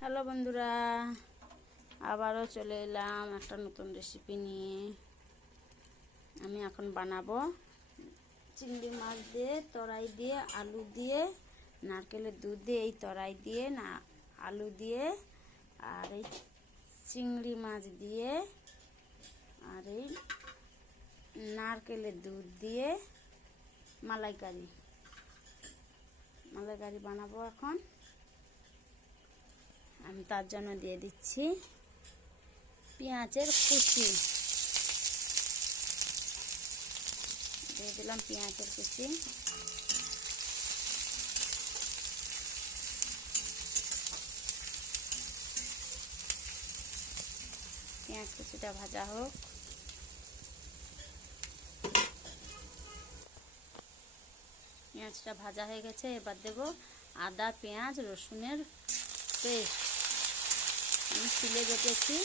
Hello বন্ধুরা, আবারও চলে এলাম একটা নতুন রেসিপি নিয়ে। আমি এখন বানাবো চিংড়ি মাছ দিয়ে তরাই দিয়ে আলু দিয়ে নারকেলের দুধ দিয়ে এই তরাই দিয়ে না আলু দিয়ে আর এই চিংড়ি মাছ দিয়ে আর এই নারকেলের দুধ দিয়ে মালাইকারি বানাবো এখন। আমি তার জন্য দিয়ে দিচ্ছি পেঁয়াজের কুচি, দিয়ে দিলাম পেঁয়াজের কুচি। পেঁয়াজ কুচিটা ভাজা হোক। পেঁয়াজটা ভাজা হয়ে গেছে, এবার দেব আদা পেঁয়াজ রসুনের পেস্ট। আমি শিলে বেটেছি,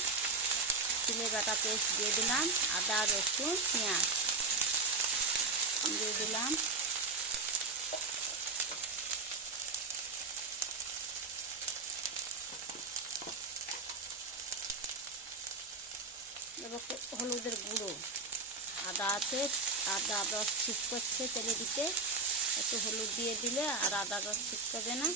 শিলে বাটা পেস্ট দিয়ে দিলাম। আদা রসুন পেঁয়াজ দিয়ে দিলাম। এবার হলুদের গুঁড়ো, আদা আছে, আদা রস ঠিক করছে তেলে দিতে, একটু হলুদ দিয়ে দিলে আর আদা রস ঠিক করবে না।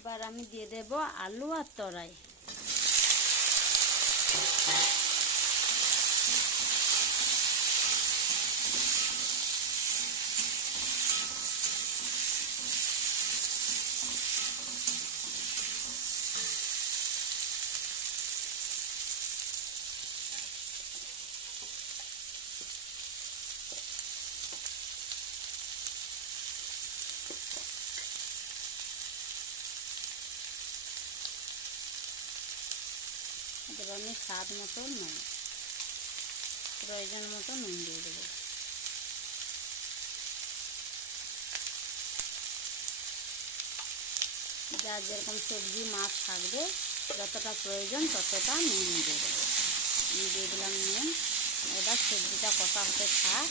এবার আমি দিয়ে দেব আলু আর তরাই। এবার আমি স্বাদ মতো নুন, প্রয়োজন মতো নুন দিয়ে দেবো। যার যেরকম সবজি মাছ থাকবে যতটা প্রয়োজন ততটা নুন দিয়ে দেবো। আমি দিয়ে দিলাম নুন। এবার সবজিটা কষা হতে থাক।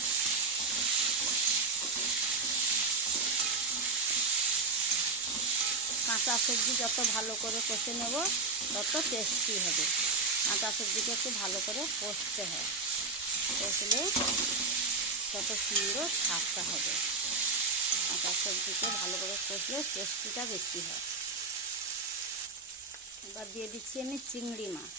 কাঁচা সবজি যত ভালো করে কষে নেব তত টেস্টি হবে। কাঁচা সবজিকে একটু ভালো করে কষতে হয়, কষলে তত সুন্দর স্বাদটা হবে। কাঁচা সবজিকে ভালো করে কষলে টেস্টিটা বেশি হয়। এবার দিয়ে দিচ্ছি আমি চিংড়ি মাছ।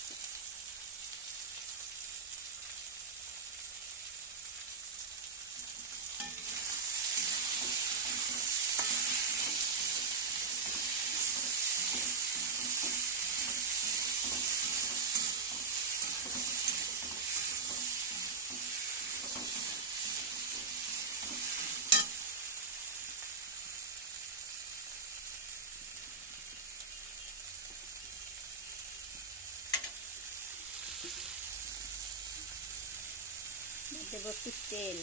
দেব একটু তেল।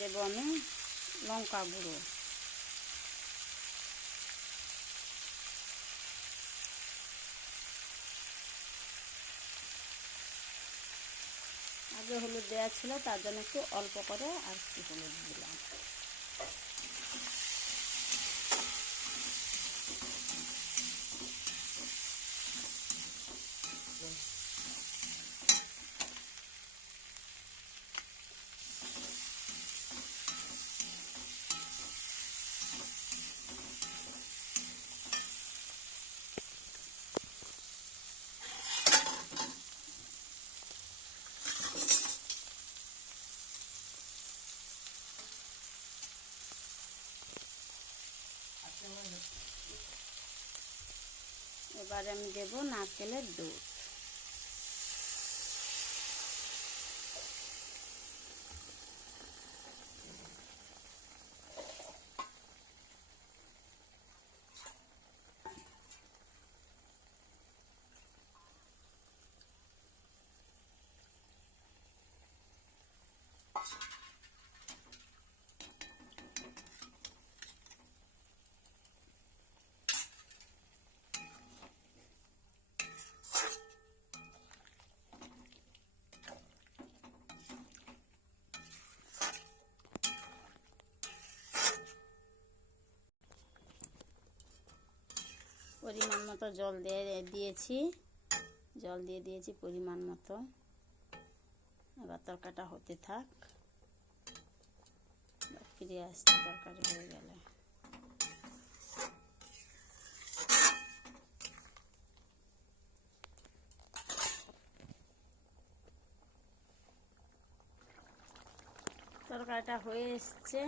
দেব আমি লঙ্কা গুঁড়ো। আগে হলুদ দেওয়া ছিল, তার জন্য একটু অল্প করে আর একটু হলুদ দিলাম। এবারে আমি দেব নারকেলের দুধ। পরিমাণ মতো জল দিয়েছি, জল দিয়ে দিয়েছি পরিমাণ মতো। এবার তরকারিটা হতে থাক, ফিরে আসছে তরকারি হয়ে গেলে। তরকারিটা হয়ে এসছে,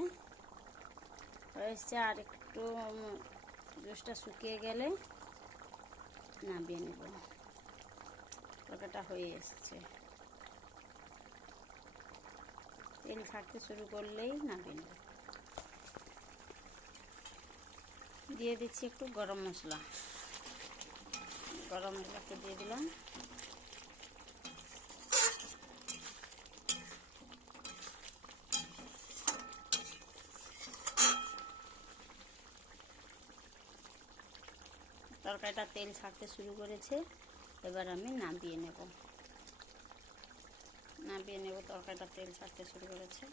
আর একটু জুসটা শুকিয়ে গেলে নামিয়ে নেব। তরকারিটা হয়ে এসছে, তেল ছাড়তে শুরু করলেই নামিয়ে নেব। দিয়ে দিচ্ছি একটু গরম মশলা, গরম মশলাকে দিয়ে দিলাম। তরকারিটা তেল ছাড়তে শুরু করেছে, এবার আমি নামিয়ে নেব। তরকারিটা তেল ছাড়তে শুরু করেছে।